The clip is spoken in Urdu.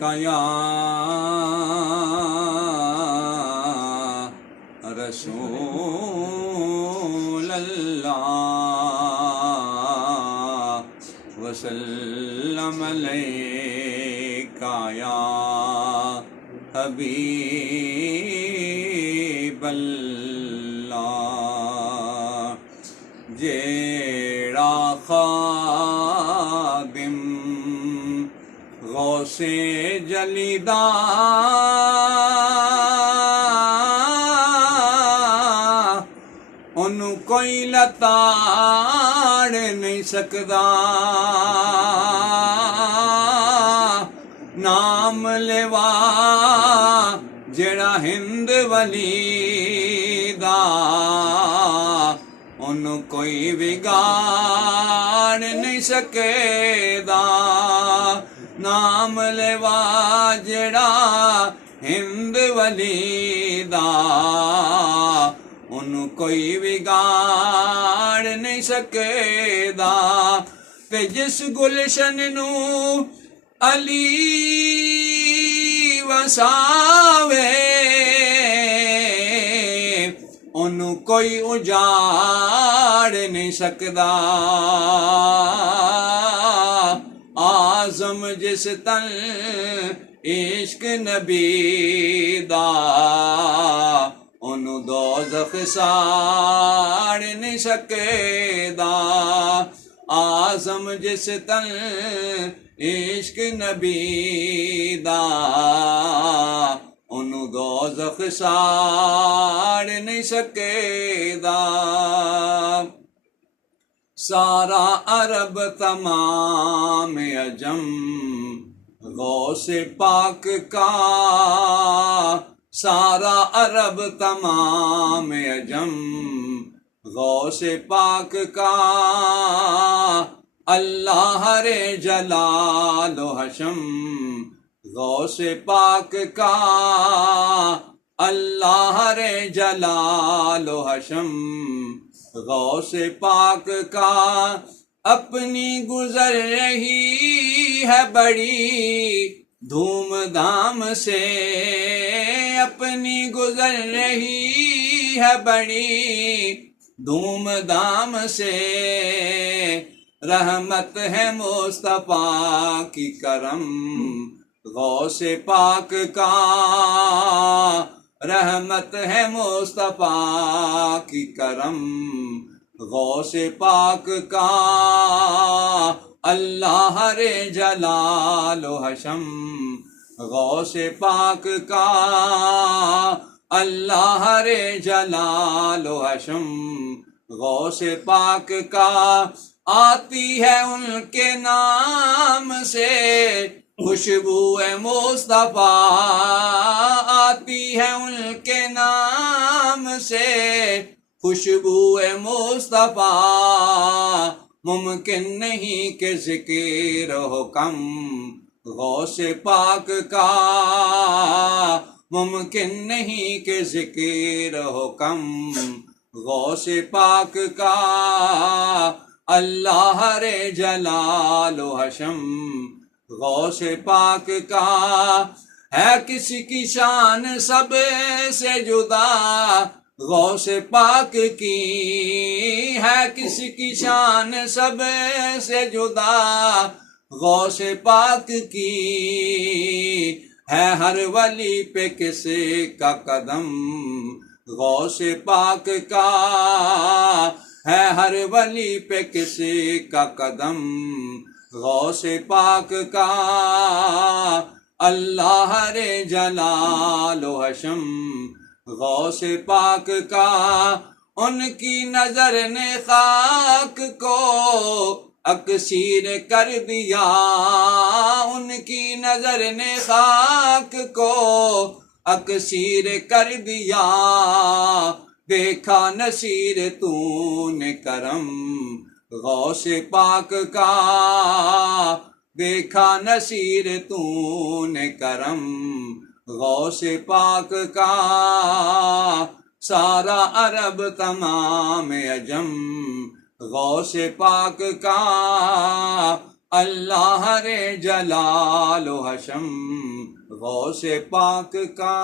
یا رسول اللہ وسلم علیکہ یا حبیب اللہ جیڑا خادم غوث جلیدہ انہوں کوئی لتاڑ نہیں سکدا نام لیوا جڑا ہند ولی دا انہوں کوئی بگاڑ نہیں سکے دا نام لیوا جڑا ہند ولی دا انہوں کوئی بگاڑ نہیں سکے دا تے جس گلشن نو علی وساوے انہوں کوئی اجاڑ نہیں سکدا آزم جس تن عشق نبی دا انہوں دوزخ ساڑ نہیں سکے دا آزم جس تن عشق نبی دا انہوں دوزخ ساڑ نہیں سکے دا سارا عرب تمام عجم غوث پاک کا سارا عرب تمام عجم غوث پاک کا اللہ رے جلال و حشم غوث پاک کا اللہ رے جلال و حشم غوث پاک کا اپنی گزر رہی ہے بڑی دھوم دھام سے اپنی گزر رہی ہے بڑی دھوم دھام سے رحمت ہے مصطفیٰ کی کرم غوث پاک کا رحمت ہے مصطفیٰ کی کرم غوث پاک کا اللہ رے جلال و حشم غوث پاک کا اللہ رے جلال و حشم غوث پاک کا آتی ہے ان کے نام سے خوشبو مصطفیٰ آتی ہے ان کے نام سے خوشبو مصطفیٰ ممکن نہیں کہ ذکر ہو کم غوث پاک کا ممکن نہیں کہ ذکر ہو کم غوث پاک کا اللہ رے جلال و حشم غوث پاک کا ہے کسی کی شان سب سے جدا غوث پاک کی ہے کسی کی شان سب سے جدا غوث پاک کی ہے ہر ولی پہ کسی کا قدم غوث پاک کا ہے ہر ولی پہ کسی کا قدم غوث پاک کا اللہ رے جلال و حشم غوث پاک کا ان کی نظر نے خاک کو اکسیر کر دیا ان کی نظر نے خاک کو اکسیر کر دیا دیکھا نصیر تو نے کرم غوث پاک کا دیکھا نصیر تو نے کرم غوث پاک کا سارا عرب تمام عجم غوث پاک کا اللہ رے جلال و حشم غوث پاک کا